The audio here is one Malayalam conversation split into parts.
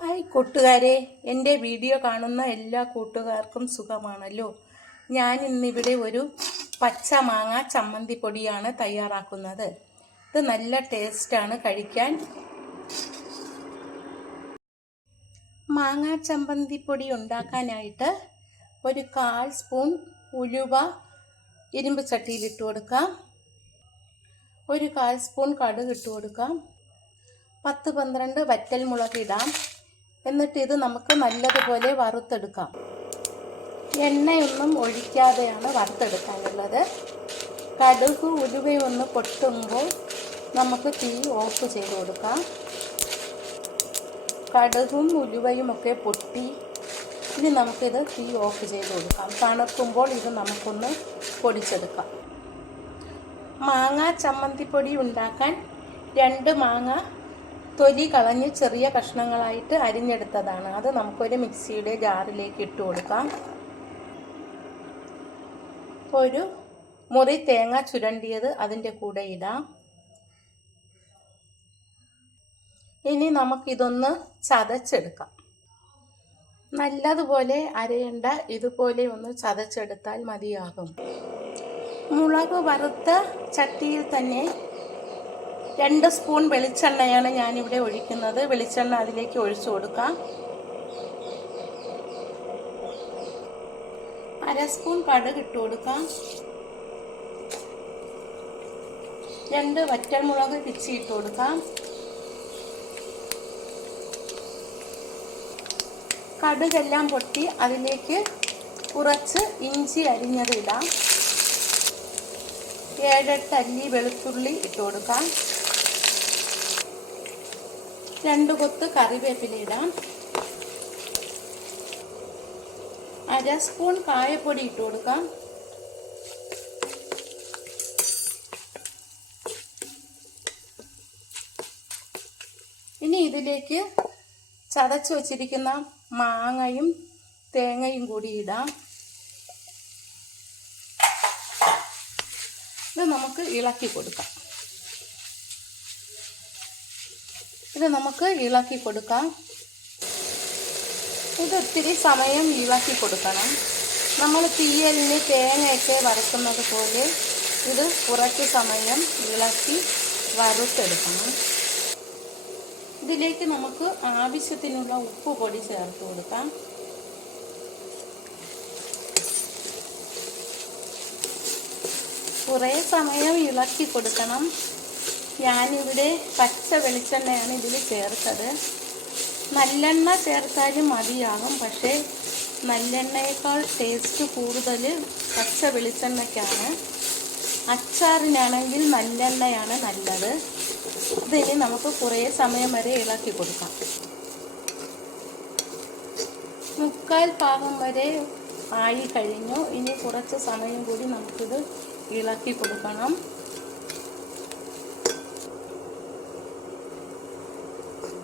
ഹായ് കൂട്ടുകാരെ, എൻ്റെ വീഡിയോ കാണുന്ന എല്ലാ കൂട്ടുകാർക്കും സുഖമാണല്ലോ. ഞാൻ ഇന്നിവിടെ ഒരു പച്ച മാങ്ങ ചമ്മന്തിപ്പൊടിയാണ് തയ്യാറാക്കുന്നത്. ഇത് നല്ല ടേസ്റ്റാണ് കഴിക്കാൻ. മാങ്ങ ചമ്മന്തിപ്പൊടി ഉണ്ടാക്കാനായിട്ട് ഒരു 1/4 സ്പൂൺ ഉലുവ ഇരുമ്പ് ചട്ടിയിലിട്ട് കൊടുക്കാം. ഒരു 1/4 സ്പൂൺ കടുക് ഇട്ട് കൊടുക്കാം. 10-12 വറ്റൽമുളക് ഇടാം. എന്നിട്ട് ഇത് നമുക്ക് നല്ലതുപോലെ വറുത്തെടുക്കാം. എണ്ണയൊന്നും ഒഴിക്കാതെയാണ് വറുത്തെടുക്കാനുള്ളത്. കടുക് ഉലുവയും ഒന്ന് പൊട്ടുമ്പോൾ നമുക്ക് തീ ഓഫ് ചെയ്ത് കൊടുക്കാം. കടുകും ഉലുവയും ഒക്കെ പൊട്ടി ഇനി നമുക്കിത് തീ ഓഫ് ചെയ്ത് കൊടുക്കാം. തണുക്കുമ്പോൾ ഇത് നമുക്കൊന്ന് പൊടിച്ചെടുക്കാം. മാങ്ങ ചമ്മന്തിപ്പൊടി ഉണ്ടാക്കാൻ 2 മാങ്ങ തൊലി കളഞ്ഞ് ചെറിയ കഷ്ണങ്ങളായിട്ട് അരിഞ്ഞെടുത്തതാണ്. അത് നമുക്കൊരു മിക്സിയുടെ ജാറിലേക്ക് ഇട്ട് കൊടുക്കാം. ഒരു മുറി തേങ്ങ ചുരണ്ടിയത് അതിൻ്റെ കൂടെ ഇടാം. ഇനി നമുക്കിതൊന്ന് ചതച്ചെടുക്കാം. നല്ലതുപോലെ അരയണ്ട, ഇതുപോലെ ഒന്ന് ചതച്ചെടുത്താൽ മതിയാകും. മുളക് വറുത്ത ചട്ടിയിൽ തന്നെ 2 സ്പൂൺ വെളിച്ചെണ്ണയാണ് ഞാനിവിടെ ഒഴിക്കുന്നത്. വെളിച്ചെണ്ണ അതിലേക്ക് ഒഴിച്ചു കൊടുക്കാം. 1/2 സ്പൂൺ കടുക് ഇട്ട് കൊടുക്കാം. 2 വറ്റൽമുളക് പിച്ചിയിട്ട് കൊടുക്കാം. കടുകെല്ലാം പൊട്ടി അതിലേക്ക് കുറച്ച് ഇഞ്ചി അരിഞ്ഞത് ഇടാം. 7-8 അല്ലി വെളുത്തുള്ളി ഇട്ട് കൊടുക്കാം. 2 കൊത്ത് കറിവേപ്പില ഇടാം. 1/2 സ്പൂൺ കായപ്പൊടി ഇട്ട് കൊടുക്കാം. ഇനി ഇതിലേക്ക് ചതച്ച് വച്ചിരിക്കുന്ന മാങ്ങയും തേങ്ങയും കൂടി ഇടാം. ഇത് നമുക്ക് ഇളക്കി കൊടുക്കാം. ഇത് ഒത്തിരി സമയം ഇളക്കി കൊടുക്കണം. നമ്മൾ തീയലിന് തേങ്ങയൊക്കെ വറുക്കുന്നത് പോലെ ഇത് കുറച്ച് സമയം ഇളക്കി വറുത്തെടുക്കണം. ഇതിലേക്ക് നമുക്ക് ആവശ്യത്തിനുള്ള ഉപ്പ് പൊടി ചേർത്ത് കൊടുക്കാം. കുറേ സമയം ഇളക്കി കൊടുക്കണം. ഞാനിവിടെ പച്ച വെളിച്ചെണ്ണയാണ് ഇതിൽ ചേർത്തത്. നല്ലെണ്ണ ചേർത്താലും മതിയാകും. പക്ഷേ നല്ലെണ്ണയേക്കാൾ ടേസ്റ്റ് കൂടുതൽ പച്ച വെളിച്ചെണ്ണയ്ക്കാണ്. അച്ചാറിനാണെങ്കിൽ നല്ലെണ്ണയാണ് നല്ലത്. ഇതിനി നമുക്ക് കുറേ സമയം വരെ ഇളക്കി കൊടുക്കാം. 3/4 ഭാഗം വരെ ആയി കഴിഞ്ഞു. ഇനി കുറച്ച് സമയം കൂടി നമുക്കിത് ഇളക്കി കൊടുക്കണം.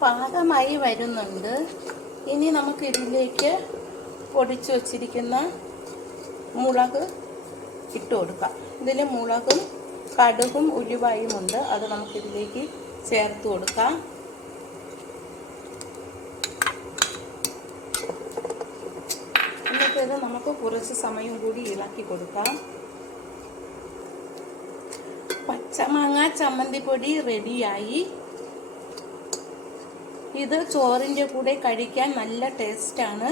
പാകമായി വരുന്നുണ്ട്. ഇനി നമുക്ക് ഇതിലേക്ക് പൊടിച്ചു വച്ചിരിക്കുന്ന മുളക് ഇട്ട് കൊടുക്കാം. ഇതിൽ മുളകും കടുകും ഉലുവയും ഉണ്ട്. അത് നമുക്കിതിലേക്ക് ചേർത്ത് കൊടുക്കാം. എന്നിട്ട് നമുക്ക് കുറച്ച് സമയം കൂടി ഇളക്കി കൊടുക്കാം. പച്ചമാങ്ങ ചമ്മന്തിപ്പൊടി റെഡിയായി. ഇത് ചോറിൻ്റെ കൂടെ കഴിക്കാൻ നല്ല ടേസ്റ്റാണ്.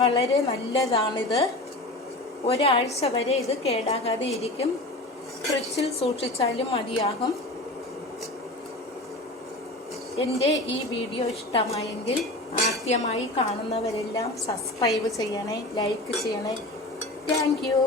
വളരെ നല്ലതാണിത്. ഒരാഴ്ച വരെ ഇത് കേടാകാതെ ഇരിക്കും. ഫ്രിഡ്ജിൽ സൂക്ഷിച്ചാലും മതിയാകും. എൻ്റെ ഈ വീഡിയോ ഇഷ്ടമായെങ്കിൽ ആദ്യമായി കാണുന്നവരെല്ലാം സബ്സ്ക്രൈബ് ചെയ്യണേ, ലൈക്ക് ചെയ്യണേ. Thank you.